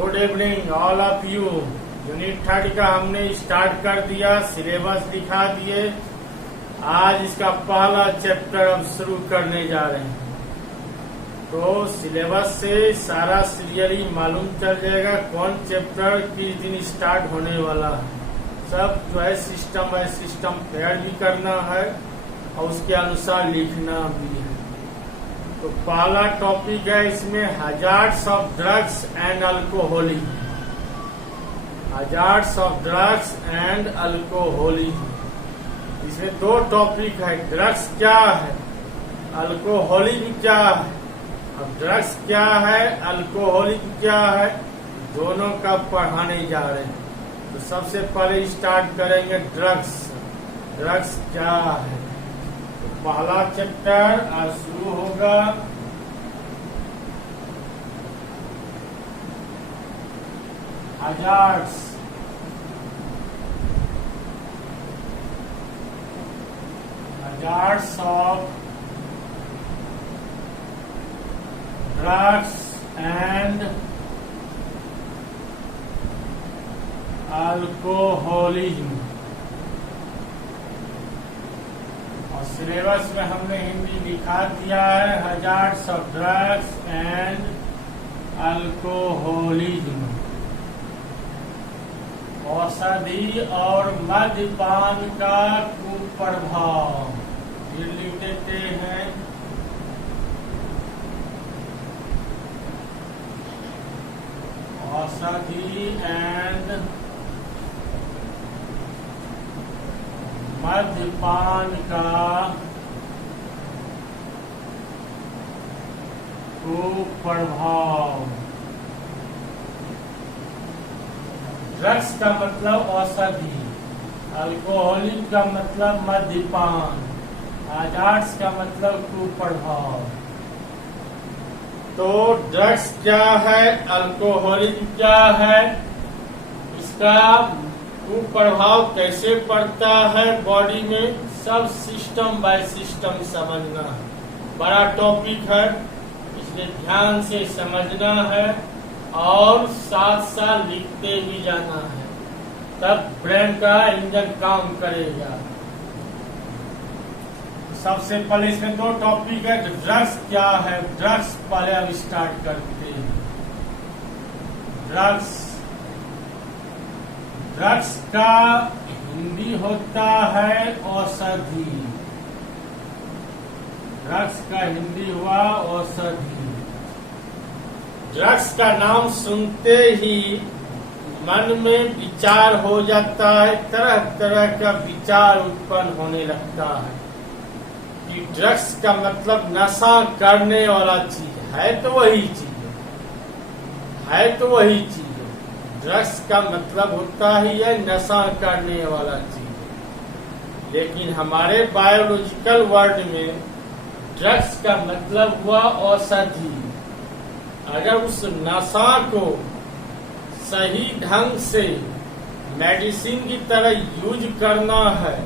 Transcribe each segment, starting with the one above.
Good evening all of you. Unit 3 का हमने start कर दिया, सिलेबस दिखा दिए। आज इसका पहला चैप्टर हम शुरू करने जा रहे हैं। तो सिलेबस से सारा सीरियली मालूम चल जाएगा कौन चैप्टर किस दिन स्टार्ट होने वाला है। सब जो है सिस्टम तैयार भी करना है और उसके अनुसार लिखना भी है। तो पहला टॉपिक है इसमें hazards of drugs and alcoholism. Hazards of drugs and alcoholism, इसमें दो टॉपिक है। ड्रग्स क्या है, अल्कोहलिज्म क्या है। अब ड्रग्स क्या है, अल्कोहलिज्म क्या है, दोनों का पढ़ाने जा रहे हैं। तो सबसे पहले स्टार्ट करेंगे ड्रग्स। ड्रग्स क्या है, तो पहला चैप्टर आज शुरू होगा। Hazards of drugs and alcoholism. और सिलेबस में हमने हिंदी लिखा दिया है hazards of drugs and alcoholism. औषधि और मद्यपान का कुप्रभाव, ये लिख देते हैं। औषधि एंड मद्यपान का कुप्रभाव। ड्रग्स का मतलब औषधि, अल्कोहलिक का मतलब मद्यपान, हजार्ड्स का मतलब कुप्रभाव। तो ड्रग्स क्या है, अल्कोहलिज्म क्या है, इसका कुप्रभाव कैसे पड़ता है बॉडी में, सब सिस्टम बाय सिस्टम समझना है। बड़ा टॉपिक है, इसलिए ध्यान से समझना है और साथ साथ लिखते भी जाना है, तब ब्रेन का इंजन काम करेगा। सबसे पहले इसमें दो टॉपिक है। ड्रग्स क्या है, ड्रग्स पहले हम स्टार्ट करते हैं। ड्रग्स का हिंदी होता है औषधि। ड्रग्स का हिंदी हुआ औषधि। ड्रग्स का नाम सुनते ही मन में विचार हो जाता है, तरह तरह का विचार उत्पन्न होने लगता है कि ड्रग्स का मतलब नशा करने वाला चीज है। तो वही चीज है, तो वही चीज है। ड्रग्स का मतलब होता ही है नशा करने वाला चीज। लेकिन हमारे बायोलॉजिकल वर्ल्ड में ड्रग्स का मतलब हुआ औषधि। अगर उस नशा को सही ढंग से मेडिसिन की तरह यूज करना है,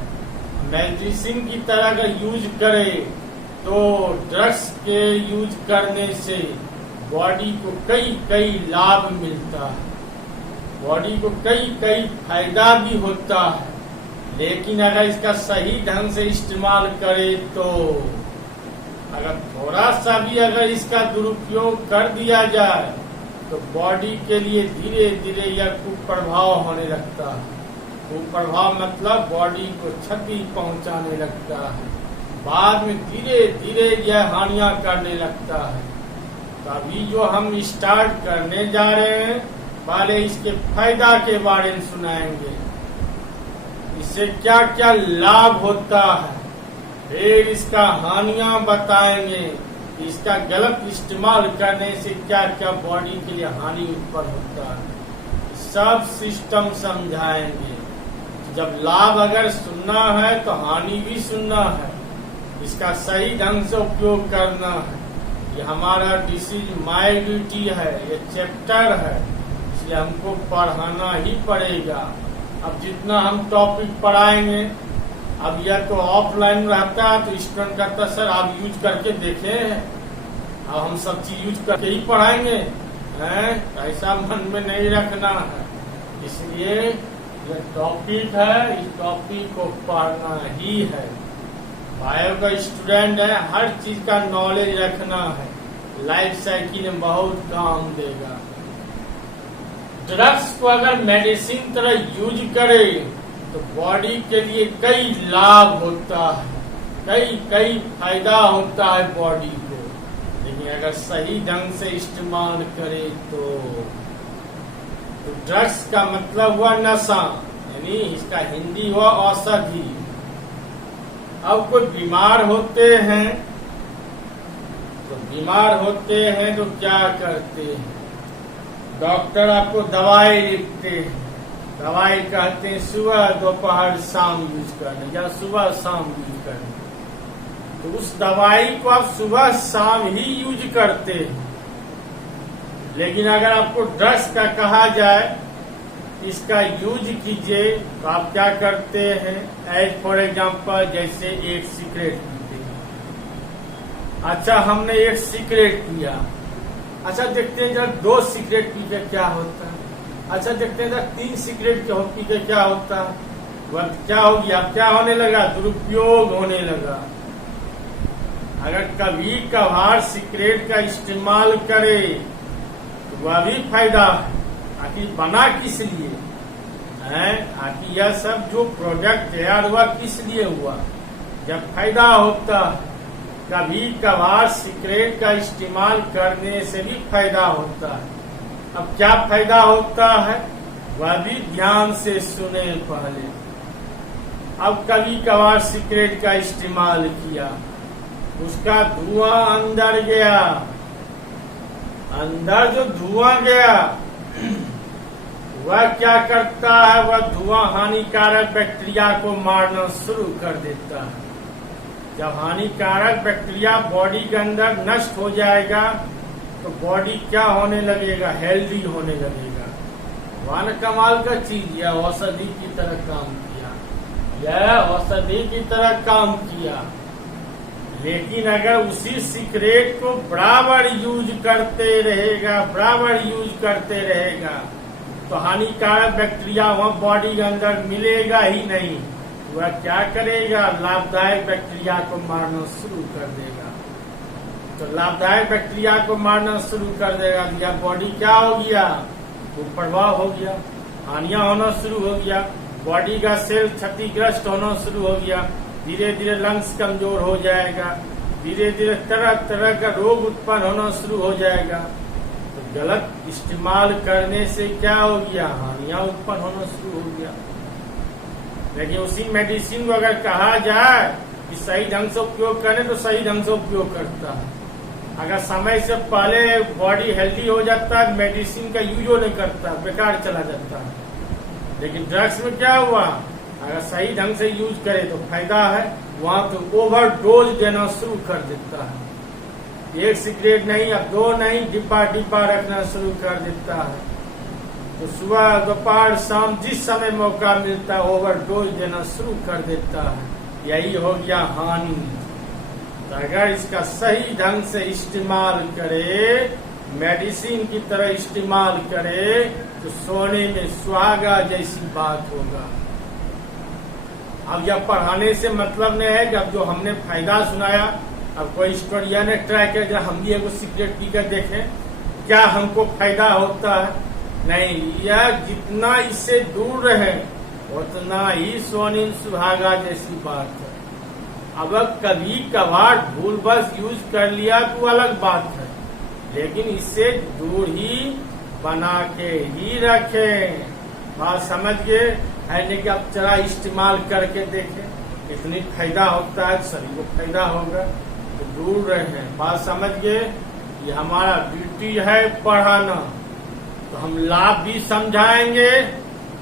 मेडिसिन की तरह अगर यूज करे तो ड्रग्स के यूज करने से बॉडी को कई लाभ मिलता है, बॉडी को कई फायदा भी होता है। लेकिन अगर इसका सही ढंग से इस्तेमाल करे तो अगर थोड़ा सा भी अगर इसका दुरुपयोग कर दिया जाए तो बॉडी के लिए धीरे धीरे यह कुप्रभाव होने लगता है। कुप्रभाव मतलब बॉडी को क्षति पहुंचाने लगता है, बाद में धीरे धीरे यह हानियां करने लगता है। तो अभी जो हम स्टार्ट करने जा रहे हैं, पहले इसके फायदा के बारे में सुनाएंगे, इससे क्या क्या लाभ होता है, फिर इसका हानियां बताएंगे, इसका गलत इस्तेमाल करने से क्या क्या बॉडी के लिए हानि उत्पन्न होता है, सब सिस्टम समझाएंगे। जब लाभ अगर सुनना है तो हानि भी सुनना है, इसका सही ढंग से उपयोग करना है। ये हमारा डिसीज माय ड्यूटी है, ये चैप्टर है, इसलिए हमको पढ़ाना ही पड़ेगा। अब जितना हम टॉपिक पढ़ाएंगे, अब यह तो ऑफलाइन रहता है तो स्टूडेंट कहता सर आप यूज करके देखें, अब हम सब चीज यूज करके ही पढ़ाएंगे। है, ऐसा मन में नहीं रखना है। इसलिए ये टॉपिक है, इस टॉपिक को पढ़ना ही है। बायो का स्टूडेंट है, हर चीज का नॉलेज रखना है, लाइफ साइकिल में बहुत काम देगा। ड्रग्स को अगर मेडिसिन तरह यूज करे तो बॉडी के लिए कई लाभ होता है, कई फायदा होता है बॉडी को। लेकिन अगर सही ढंग से इस्तेमाल करे तो ड्रग्स का मतलब हुआ नशा, यानी इसका हिंदी हुआ औषधि। अब कोई बीमार होते हैं तो क्या करते हैं, डॉक्टर आपको दवाई लिखते हैं, दवाई कहते हैं सुबह दोपहर शाम यूज करने या सुबह शाम यूज करने। तो उस दवाई को आप सुबह शाम ही यूज करते हैं। लेकिन अगर आपको ड्रग्स का कहा जाए इसका यूज कीजिए तो आप क्या करते हैं, एज फॉर एग्जाम्पल जैसे एक सिगरेट पीते हैं। अच्छा, हमने एक सिगरेट पिया, अच्छा देखते हैं जब 2 सिगरेट पी के क्या होता है, अच्छा देखते हैं जब 3 सिगरेट पी के क्या होता है। वह क्या हो गया, क्या होने लगा, दुरुपयोग होने लगा। अगर कभी कभार सिगरेट का इस्तेमाल करे तो वह भी फायदा है। आखिर बना किस लिए है, आखिर यह सब जो प्रोडक्ट तैयार हुआ किस लिए हुआ, जब फायदा होता है। कभी कभार सिगरेट का इस्तेमाल करने से भी फायदा होता है। अब क्या फायदा होता है वह भी ध्यान से सुने पहले। अब कभी कभार सिगरेट का इस्तेमाल किया, उसका धुआं अंदर गया, अंदर जो धुआं गया वह क्या करता है, वह धुआं हानिकारक बैक्टीरिया को मारना शुरू कर देता है। जब हानिकारक बैक्टीरिया बॉडी के अंदर नष्ट हो जाएगा तो बॉडी क्या होने लगेगा, हेल्दी होने लगेगा। वह कमाल का चीज, यह औषधि की तरह काम किया, यह औषधि की तरह काम किया। लेकिन अगर उसी सिगरेट को बराबर यूज करते रहेगा तो हानिकारक बैक्टीरिया वहाँ बॉडी के अंदर मिलेगा ही नहीं। वह क्या करेगा, लाभदायक बैक्टीरिया को मारना शुरू कर देगा। तो लाभदायक बैक्टीरिया को मारना शुरू कर देगा, या बॉडी क्या हो गया, वो प्रभाव हो गया, हानियां होना शुरू हो गया, बॉडी का सेल क्षतिग्रस्त होना शुरू हो गया, धीरे धीरे लंग्स कमजोर हो जाएगा, धीरे धीरे तरह तरह का रोग उत्पन्न होना शुरू हो जाएगा। तो गलत इस्तेमाल करने से क्या हो गया, हानियां उत्पन्न होना शुरू हो गया। लेकिन उसी मेडिसिन को अगर कहा जाए कि सही ढंग से उपयोग करें तो सही ढंग से उपयोग करता है। अगर समय से पहले बॉडी हेल्दी हो जाता है, मेडिसिन का यूज नहीं करता, बेकार चला जाता है। लेकिन ड्रग्स में क्या हुआ, अगर सही ढंग से यूज करे तो फायदा है, वहां तो ओवरडोज देना शुरू कर देता है। एक सिगरेट नहीं, अब 2 नहीं, डिब्बा डिब्बा रखना शुरू कर देता है। तो सुबह दोपहर शाम जिस समय मौका मिलता है ओवरडोज देना शुरू कर देता है। यही हो गया हानि। तो अगर इसका सही ढंग से इस्तेमाल करे, मेडिसिन की तरह इस्तेमाल करे तो सोने में सुहागा जैसी बात होगा। अब यह पढ़ाने से मतलब नहीं है, जब जो हमने फायदा सुनाया, अब कोई स्टूडेंट ने ट्राई किया जरा हम भी एगो सिगरेट पी कर देखें क्या हमको फायदा होता है। नहीं, यह जितना इससे दूर रहे उतना ही सोने सुहागा जैसी बात है। अब कभी कभार भूलवश यूज कर लिया तो अलग बात है, लेकिन इससे दूर ही बना के ही रखें। बात समझ गए है नहीं कि अब जरा इस्तेमाल करके देखें, इतनी फायदा होता है, शरीर को फायदा होगा, तो दूर रहें। बात समझ गए, ये हमारा ड्यूटी है पढ़ाना, तो हम लाभ भी समझाएंगे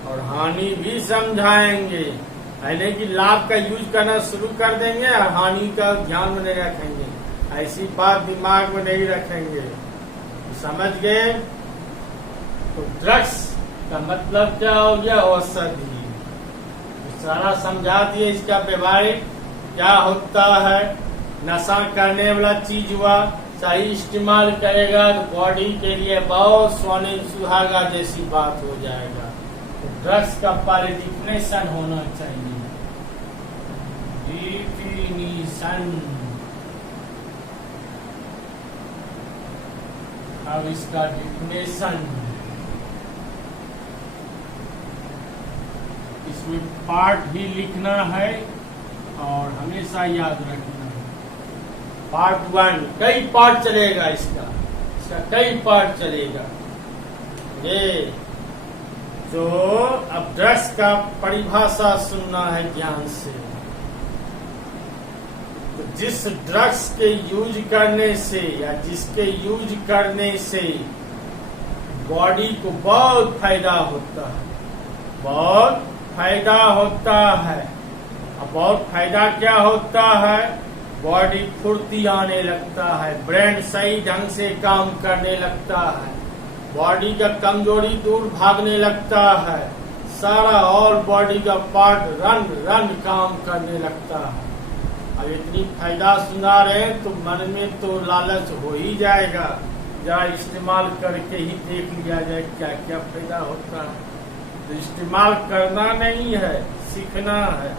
और हानि भी समझाएंगे। है नहीं कि लाभ का यूज करना शुरू कर देंगे और हानि का ध्यान में नहीं रखेंगे, ऐसी बात दिमाग में नहीं रखेंगे। तो समझ गए, तो ड्रग्स का मतलब क्या हो गया, औषधि। सारा समझा दिए, इसका व्यवहारिक क्या होता है, नशा करने वाला चीज हुआ, सही इस्तेमाल करेगा तो बॉडी के लिए बहुत सोने सुहागा जैसी बात हो जाएगा। तो ड्रग्स का पहले डिफिनेशन होना चाहिए। डिफिनीशन, अब इसका डिफिनेशन, इसमें पार्ट भी लिखना है और हमेशा याद रखना है। पार्ट 1, कई पार्ट चलेगा इसका कई पार्ट चलेगा। ये तो अब ड्रग्स का परिभाषा सुनना है ध्यान से। तो जिस ड्रग्स के यूज करने से या जिसके यूज करने से बॉडी को बहुत फायदा होता है, बहुत फायदा होता है। अब बहुत फायदा क्या होता है? बॉडी फुर्ती आने लगता है, ब्रेन सही ढंग से काम करने लगता है, बॉडी का कमजोरी दूर भागने लगता है, सारा ऑल बॉडी का पार्ट रन काम करने लगता है। अब इतनी फायदा सुना रहे हैं तो मन में तो लालच हो ही जाएगा, जरा इस्तेमाल करके ही देख लिया जाए क्या क्या फायदा होता है। तो इस्तेमाल करना नहीं है, सीखना है,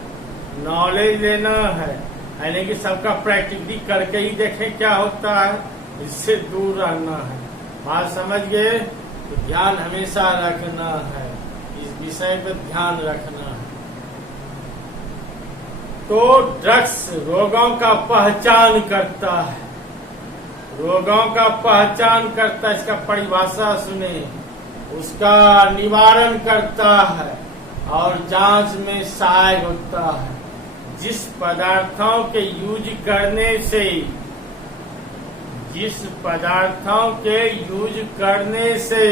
नॉलेज लेना है, यानी कि सबका प्रैक्टिकली करके ही देखें क्या होता है, इससे दूर रहना है। बात समझ गए? तो ध्यान हमेशा रखना है, इस विषय पर ध्यान रखना है। तो ड्रग्स रोगों का पहचान करता है, रोगों का पहचान करता है, इसका परिभाषा सुने, उसका निवारण करता है और जांच में सहायक होता है। जिस पदार्थों के यूज करने से, जिस पदार्थों के यूज करने से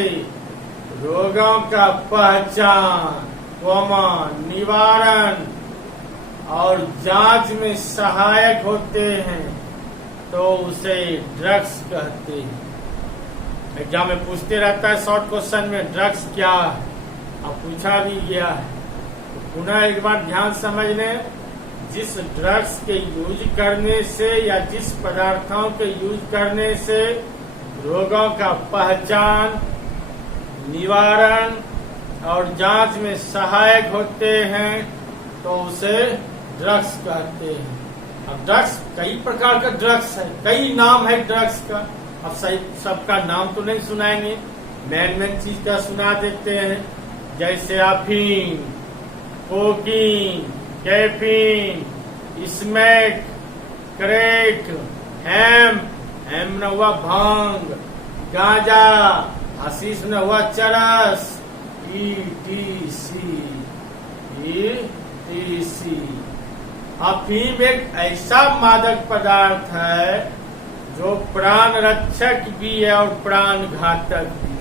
रोगों का पहचान, निवारण और जांच में सहायक होते हैं तो उसे ड्रग्स कहते हैं। एग्जाम में पूछते रहता है शॉर्ट क्वेश्चन में ड्रग्स क्या है, अब पूछा भी गया है। तो पुनः एक बार ध्यान समझ लें, जिस ड्रग्स के यूज करने से या जिस पदार्थों के यूज करने से रोगों का पहचान, निवारण और जांच में सहायक होते हैं तो उसे ड्रग्स कहते हैं। अब ड्रग्स कई प्रकार का ड्रग्स है, कई नाम है ड्रग्स का। अब सही सबका नाम तो नहीं सुनाएंगे, मेन चीज का सुना देते हैं, जैसे अफीम, कोकीन, कैफीन, स्मैक, क्रैक, हेम न हुआ भांग, गांजा, हशीश न हुआ चरस, ETC। अफीम एक ऐसा मादक पदार्थ है जो प्राण रक्षक भी है और प्राण घातक भी है।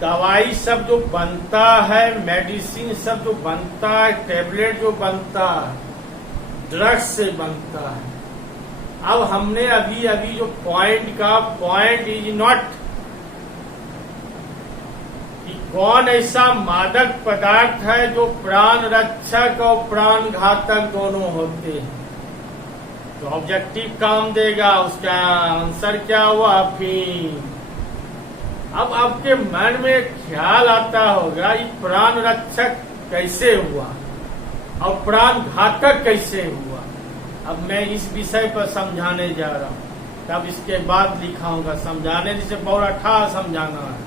दवाई सब जो बनता है, मेडिसिन सब जो बनता है, टेबलेट जो बनता है, ड्रग्स से बनता है। अब हमने अभी जो पॉइंट इज नॉट कि कौन ऐसा मादक पदार्थ है जो प्राण रक्षक और प्राण घातक दोनों होते हैं, तो ऑब्जेक्टिव काम देगा। उसका आंसर क्या हुआ? अफीम। अब आपके मन में ख्याल आता होगा ये प्राण रक्षक कैसे हुआ और प्राण घातक कैसे हुआ। अब मैं इस विषय पर समझाने जा रहा हूँ, तब इसके बाद लिखाऊंगा। समझाने से बहुत अठा समझाना है,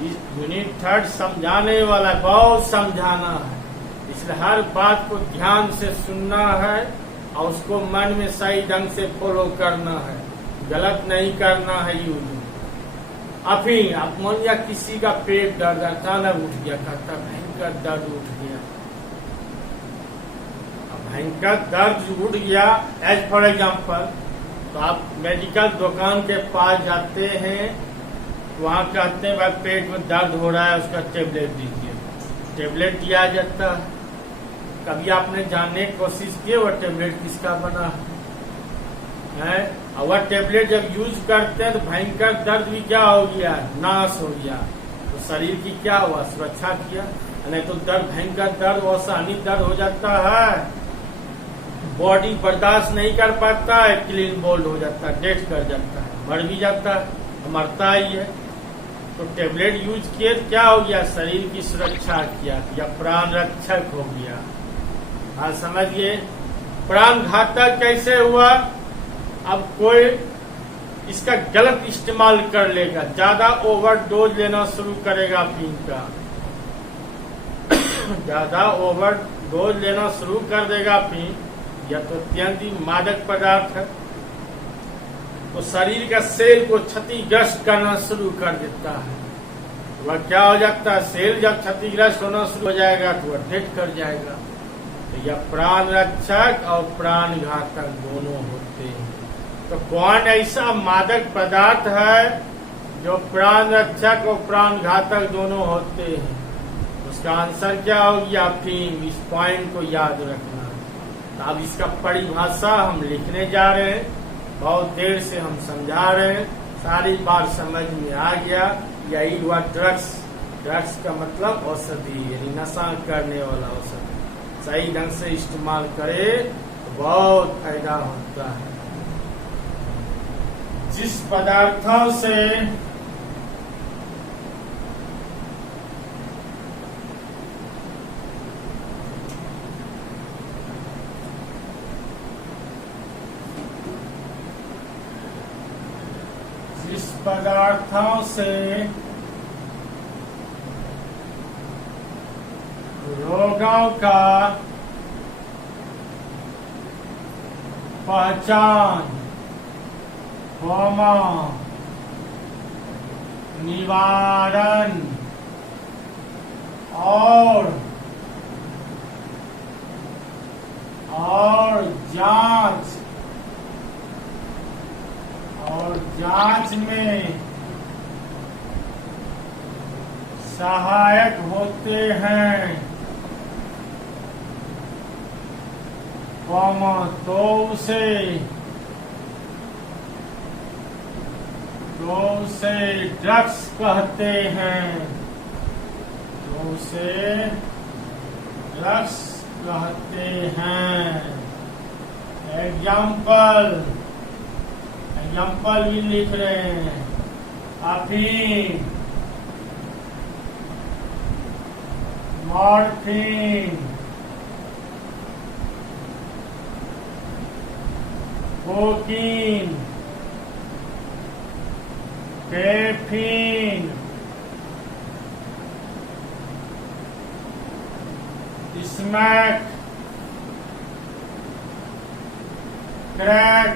इस यूनिट 3 समझाने वाला बहुत समझाना है, इसलिए हर बात को ध्यान से सुनना है और उसको मन में सही ढंग से फॉलो करना है, गलत नहीं करना है यूज। अभी आप मान लिया किसी का पेट दर्द अचानक उठ गया, कहता भयंकर दर्द उठ गया। अब भयंकर दर्द उठ गया, एज फॉर एग्जाम्पल, तो आप मेडिकल दुकान के पास जाते हैं, वहाँ कहते हैं भाई पेट में दर्द हो रहा है, उसका टेबलेट दीजिए। टेबलेट दिया जाता है। कभी आपने जानने की कोशिश की वह टेबलेट किसका बना है? और वह टेबलेट जब यूज करते हैं तो भयंकर दर्द भी क्या हो गया, नाश हो गया। तो शरीर की क्या हुआ, सुरक्षा किया। नहीं तो दर्द, भयंकर दर्द और सहनीय दर्द हो जाता है। बॉडी बर्दाश्त नहीं कर पाता है, क्लीन बोल्ड हो जाता है, डेथ कर जाता है, मर भी जाता है, मरता ही है। तो टेबलेट यूज किए क्या हो गया, शरीर की सुरक्षा किया या प्राण रक्षक हो गया। हाँ समझिए, प्राण घातक कैसे हुआ। अब कोई इसका गलत इस्तेमाल कर लेगा, ज्यादा ओवरडोज लेना शुरू करेगा अफीम का, ज्यादा ओवरडोज लेना शुरू कर देगा अफीम, या तो अत्यंत ही मादक पदार्थ है, तो शरीर का सेल को क्षतिग्रस्त करना शुरू कर देता है। वह क्या हो जाता है, सेल जब क्षतिग्रस्त होना शुरू हो जाएगा तो वह डेथ कर जाएगा। तो यह प्राण रक्षक और प्राण घातक दोनों होते हैं। तो कौन ऐसा मादक पदार्थ है जो प्राण रक्षक और प्राण घातक दोनों होते हैं, उसका आंसर क्या हो गया, अफीम। इस पॉइंट को याद रखना। तो अब इसका परिभाषा हम लिखने जा रहे हैं, बहुत देर से हम समझा रहे हैं, सारी बात समझ में आ गया। यही हुआ ड्रग्स। ड्रग्स का मतलब औषधि, यानी नशा करने वाला औषधि। सही ढंग से इस्तेमाल करे तो बहुत फायदा होता है। जिस पदार्थों से रोगों का पहचान, निवारण और जांच में सहायक होते हैं, तो उसे ड्रग्स कहते हैं। एग्जाम्पल भी लिख रहे हैं, अफीम, morphine, cocaine, caffeine, smack, crack,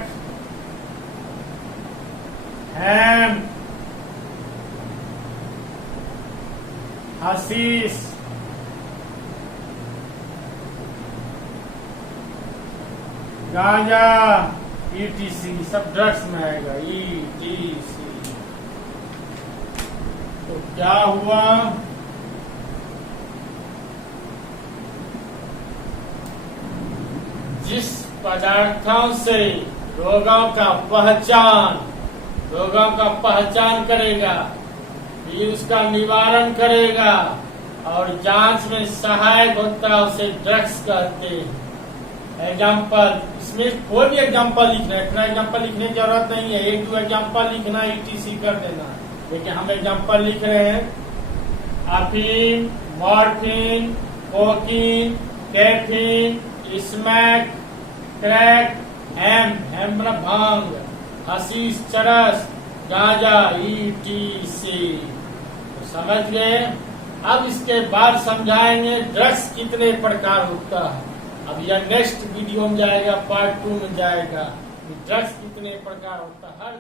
हैम, हशीश, गांजा, ETC सब ड्रग्स में आएगा। ETC तो क्या हुआ, जिस पदार्थों से रोगों का पहचान करेगा, फिर उसका निवारण करेगा और जांच में सहायक होता है, उसे ड्रग्स कहते हैं। एग्जाम्पल, इसमें कोई भी एग्जाम्पल लिखना है, इतना एग्जाम्पल लिखने की जरूरत नहीं है, 1-2 एग्जाम्पल लिखना, ETC कर देना। लेकिन हम एग्जाम्पल लिख रहे हैं, अफीम, morphine, cocaine, caffeine, smack, crack, हैम भांग, हशीश, चरस, गांजा, ETC। तो समझ गए। अब इसके बाद समझाएंगे ड्रग्स कितने प्रकार होता है। अब यह नेक्स्ट वीडियो में जाएगा, पार्ट 2 में जाएगा, ड्रग्स कितने प्रकार होता है। हर